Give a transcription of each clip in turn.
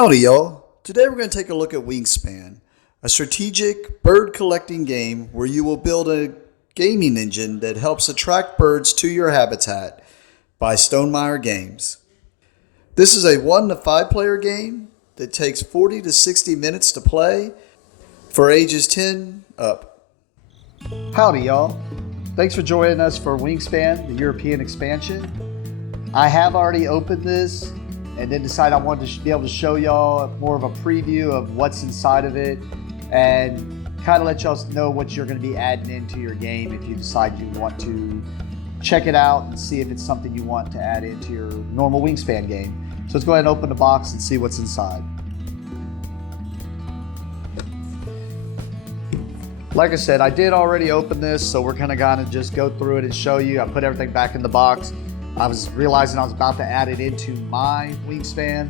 Howdy, y'all. Today we're going to take a look at Wingspan, a strategic bird collecting game where you will build a gaming engine that helps attract birds to your habitat by Stonemaier Games. This is a 1 to 5 player game that takes 40 to 60 minutes to play for ages 10 up. Howdy, y'all. Thanks for joining us for Wingspan, the European expansion. I have already opened this and then decided I wanted to be able to show y'all more of a preview of what's inside of it and kind of let y'all know what you're going to be adding into your game if you decide you want to check it out and see if it's something you want to add into your normal Wingspan game. So let's go ahead and open the box and see what's inside. Like I said, I did already open this, so we're kind of just go through it and show you. I put everything back in the box. I was realizing I was about to add it into my Wingspan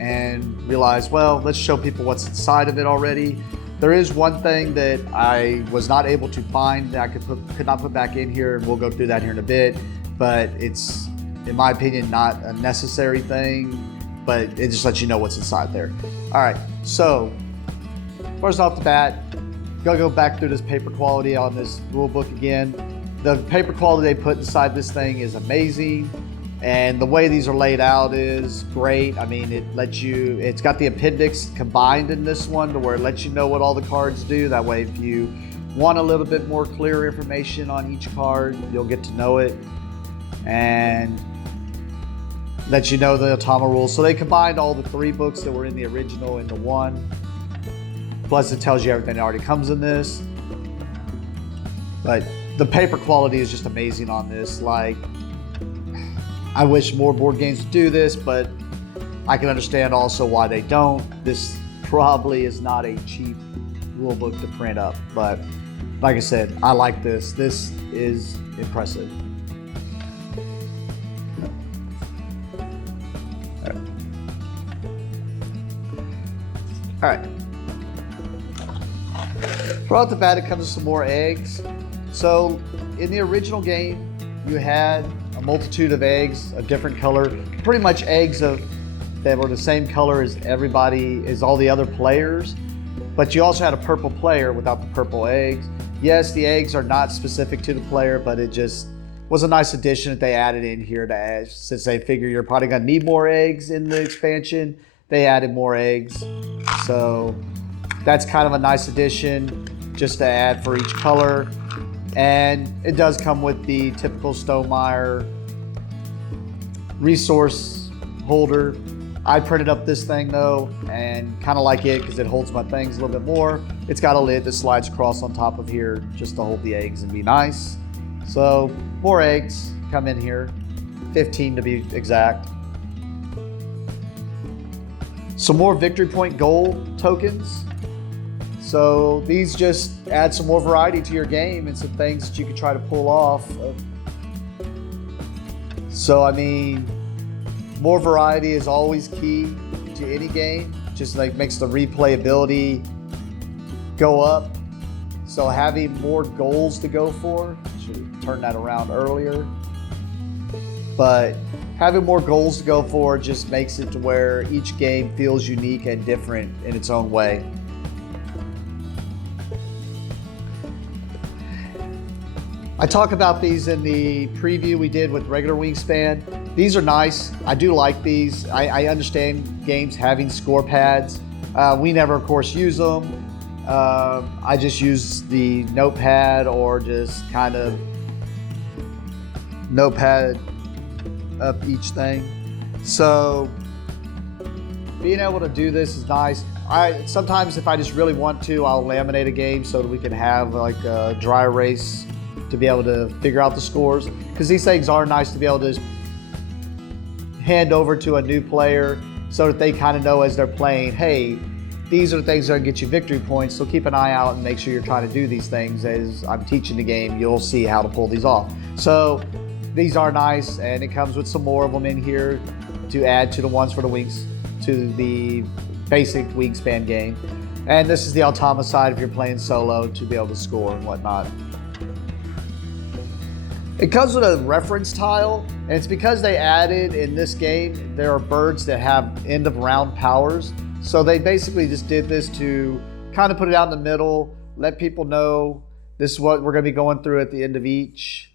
and realized, well, let's show people what's inside of it already. There is one thing that I was not able to find that I could not put back in here, and we'll go through that here in a bit, but it's, in my opinion, not a necessary thing, but it just lets you know what's inside there. All right, so first off the bat, go back through this paper quality on this rule book again. The paper quality they put inside this thing is amazing, and the way these are laid out is great. I mean, it's got the appendix combined in this one to where it lets you know what all the cards do. That way, if you want a little bit more clear information on each card, you'll get to know it, and let you know the Automa rules. So they combined all the 3 books that were in the original into one. Plus, it tells you everything that already comes in this. But the paper quality is just amazing on this. Like, I wish more board games would do this, but I can understand also why they don't. This probably is not a cheap rule book to print up, but like I said, I like this. This is impressive. All right. Right off the bat, it comes with some more eggs. So in the original game, you had a multitude of eggs of different color, pretty much eggs that were the same color as all the other players, but you also had a purple player without the purple eggs. Yes, the eggs are not specific to the player, but it just was a nice addition that they added in here to add, since they figure you're probably gonna need more eggs in the expansion. They added more eggs. So that's kind of a nice addition just to add for each color. And it does come with the typical Stonemaier resource holder. I printed up this thing though, and kind of like it because it holds my things a little bit more. It's got a lid that slides across on top of here just to hold the eggs and be nice. So more eggs come in here, 15 to be exact. Some more victory point goal tokens. So these just add some more variety to your game and some things that you can try to pull off. So I mean, more variety is always key to any game. Just like makes the replayability go up. So having more goals to go for, should have turned that around earlier. But having more goals to go for just makes it to where each game feels unique and different in its own way. I talk about these in the preview we did with regular Wingspan. These are nice. I do like these. I understand games having score pads. We never, of course, use them. I just use the notepad or just kind of notepad up each thing. So being able to do this is nice. Sometimes if I just really want to, I'll laminate a game so that we can have like a dry erase to be able to figure out the scores, because these things are nice to be able to hand over to a new player so that they kind of know as they're playing, hey, these are the things that are going to get you victory points, so keep an eye out and make sure you're trying to do these things. As I'm teaching the game, you'll see how to pull these off. So these are nice, and it comes with some more of them in here to add to the ones for to the basic Wingspan game. And this is the Automa side if you're playing solo to be able to score and whatnot. It comes with a reference tile, and it's because they added in this game, there are birds that have end of round powers. So they basically just did this to kind of put it out in the middle, let people know this is what we're going to be going through at the end of each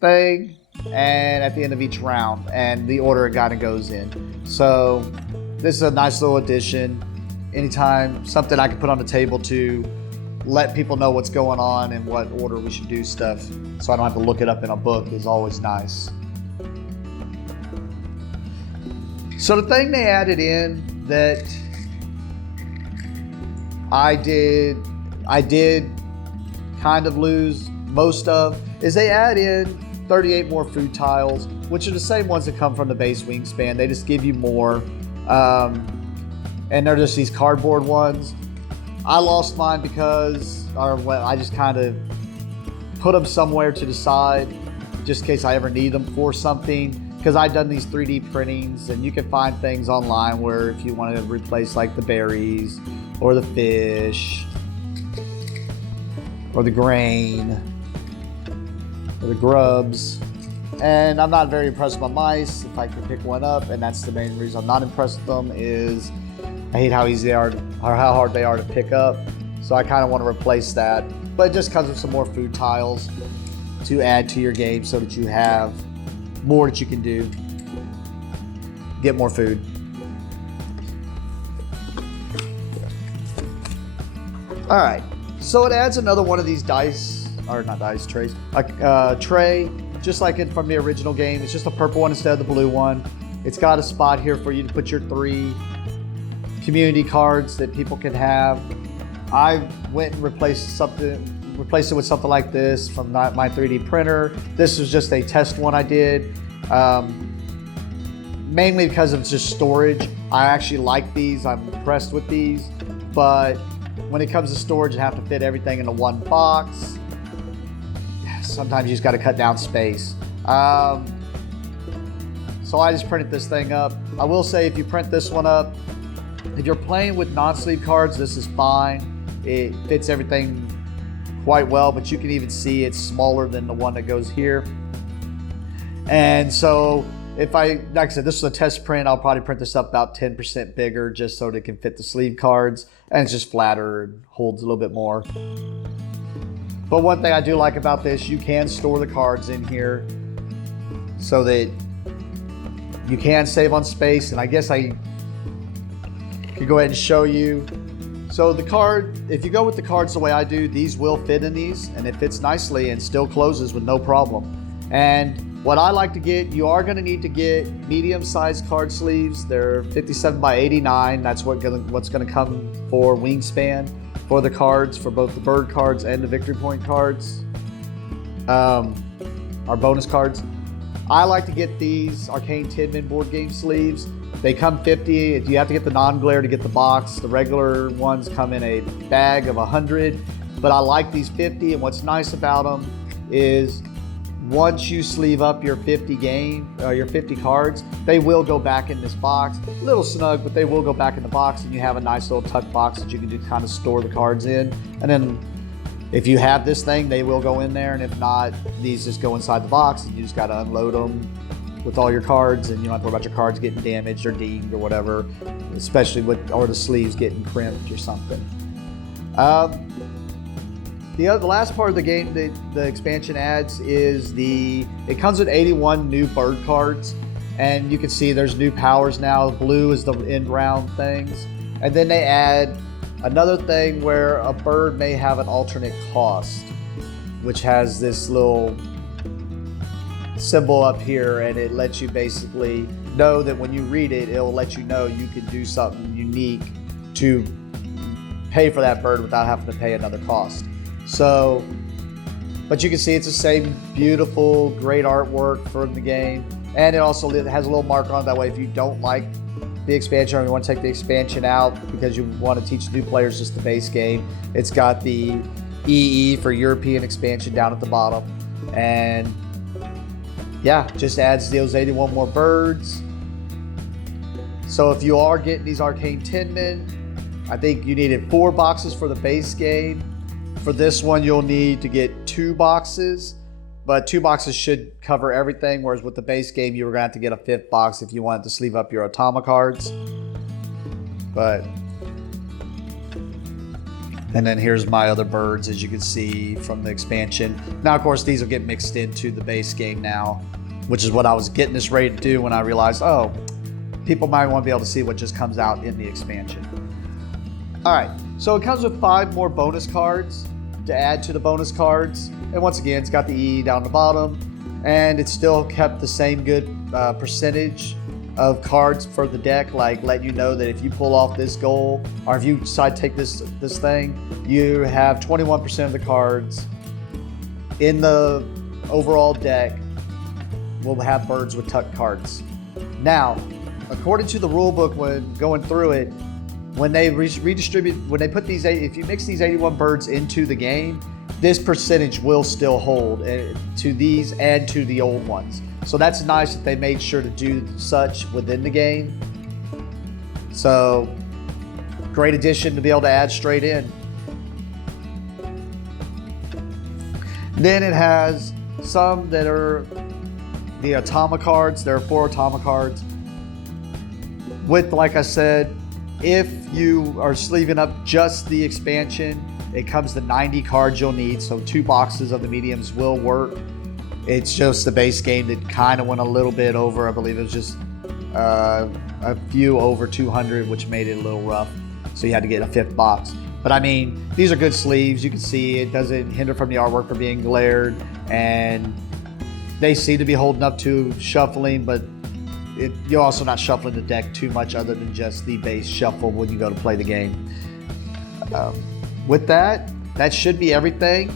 thing and at the end of each round, and the order it kind of goes in. So this is a nice little addition. Anytime, something I can put on the table to let people know what's going on and what order we should do stuff, so I don't have to look it up in a book, is always nice. So the thing they added in that I did kind of lose most of is they add in 38 more food tiles, which are the same ones that come from the base Wingspan. They just give you more, and they're just these cardboard ones. I lost mine because, I just kind of put them somewhere to the side just in case I ever need them for something, because I've done these 3D printings, and you can find things online where if you want to replace like the berries or the fish or the grain or the grubs. And I'm not very impressed with my mice. If I can pick one up, and that's the main reason I'm not impressed with them, is I hate how easy they are or how hard they are to pick up. So I kind of want to replace that. But it just comes with some more food tiles to add to your game so that you have more that you can do. Get more food. All right, so it adds another one of these dice, or not dice, trays, a tray, just like it from the original game. It's just a purple one instead of the blue one. It's got a spot here for you to put your 3 community cards that people can have. I went and replaced it with something like this from my 3D printer. This was just a test one I did, mainly because it's just storage. I actually like these. I'm impressed with these, but when it comes to storage, you have to fit everything into one box. Sometimes you just got to cut down space. So I just printed this thing up. I will say, if you print this one up, if you're playing with non-sleeve cards, this is fine. It fits everything quite well, but you can even see it's smaller than the one that goes here. And so like I said, this is a test print. I'll probably print this up about 10% bigger just so that it can fit the sleeve cards, and it's just flatter and holds a little bit more. But one thing I do like about this, you can store the cards in here so that you can save on space. And I guess I could go ahead and show you. So the card, if you go with the cards the way I do, these will fit in these, and it fits nicely and still closes with no problem. And what I like to get, you are going to need to get medium-sized card sleeves. They're 57 by 89. That's what's going to come for Wingspan for the cards, for both the bird cards and the victory point cards, our bonus cards. I like to get these Arcane Tinman board game sleeves. They come 50. You have to get the non-glare to get the box. The regular ones come in a bag of 100, but I like these 50. And what's nice about them is, once you sleeve up your 50 cards, they will go back in this box. A little snug, but they will go back in the box, and you have a nice little tuck box that you can just kind of store the cards in. And then if you have this thing, they will go in there, and if not, these just go inside the box, and you just got to unload them with all your cards, and you don't have to worry about your cards getting damaged or dinged or whatever, especially or the sleeves getting crimped or something. The last part of the game that the expansion adds is it comes with 81 new bird cards, and you can see there's new powers now. Blue is the end round things, and then they add another thing where a bird may have an alternate cost, which has this little symbol up here, and it lets you basically know that when you read it, it'll let you know you can do something unique to pay for that bird without having to pay another cost. So, but you can see it's the same beautiful, great artwork from the game. And it also has a little marker on it. That way, if you don't like the expansion or you want to take the expansion out because you want to teach new players just the base game, it's got the EE for European expansion down at the bottom. And yeah, just adds those 81 more birds. So if you are getting these Arcane Tinman, I think you needed 4 boxes for the base game. For this one, you'll need to get 2 boxes, but 2 boxes should cover everything, whereas with the base game, you were going to have to get a 5th box if you wanted to sleeve up your Automa cards. But, and then here's my other birds, as you can see from the expansion. Now, of course, these will get mixed into the base game now, which is what I was getting this ready to do when I realized, oh, people might want to be able to see what just comes out in the expansion. All right, so it comes with 5 more bonus cards to add to the bonus cards. And once again, it's got the E down the bottom, and it's still kept the same good percentage of cards for the deck, like letting you know that if you pull off this goal, or if you decide to take this thing, you have 21% of the cards in the overall deck will have birds with tuck cards. Now, according to the rule book, when going through it, when they redistribute, when they put these, if you mix these 81 birds into the game, this percentage will still hold to these and to the old ones. So that's nice that they made sure to do such within the game. So great addition to be able to add straight in. Then it has some that are the Atama cards. There are 4 Atama cards. With, like I said, if you are sleeving up just the expansion, it comes to 90 cards you'll need. So 2 boxes of the mediums will work. It's just the base game that kind of went a little bit over. I believe it was just a few over 200, which made it a little rough. So you had to get a 5th box. But I mean, these are good sleeves. You can see it doesn't hinder from the artwork from being glared. And they seem to be holding up to shuffling, but you're also not shuffling the deck too much other than just the base shuffle when you go to play the game. With that should be everything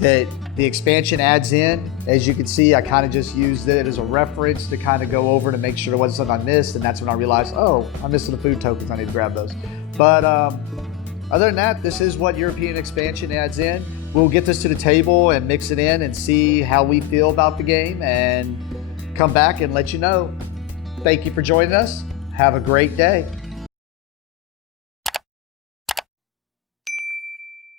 that the expansion adds in. As you can see, I kind of just used it as a reference to kind of go over to make sure there wasn't something I missed, and that's when I realized, oh, I'm missing the food tokens. I need to grab those. But other than that, this is what European expansion adds in. We'll get this to the table and mix it in and see how we feel about the game and come back and let you know. Thank you for joining us. Have a great day.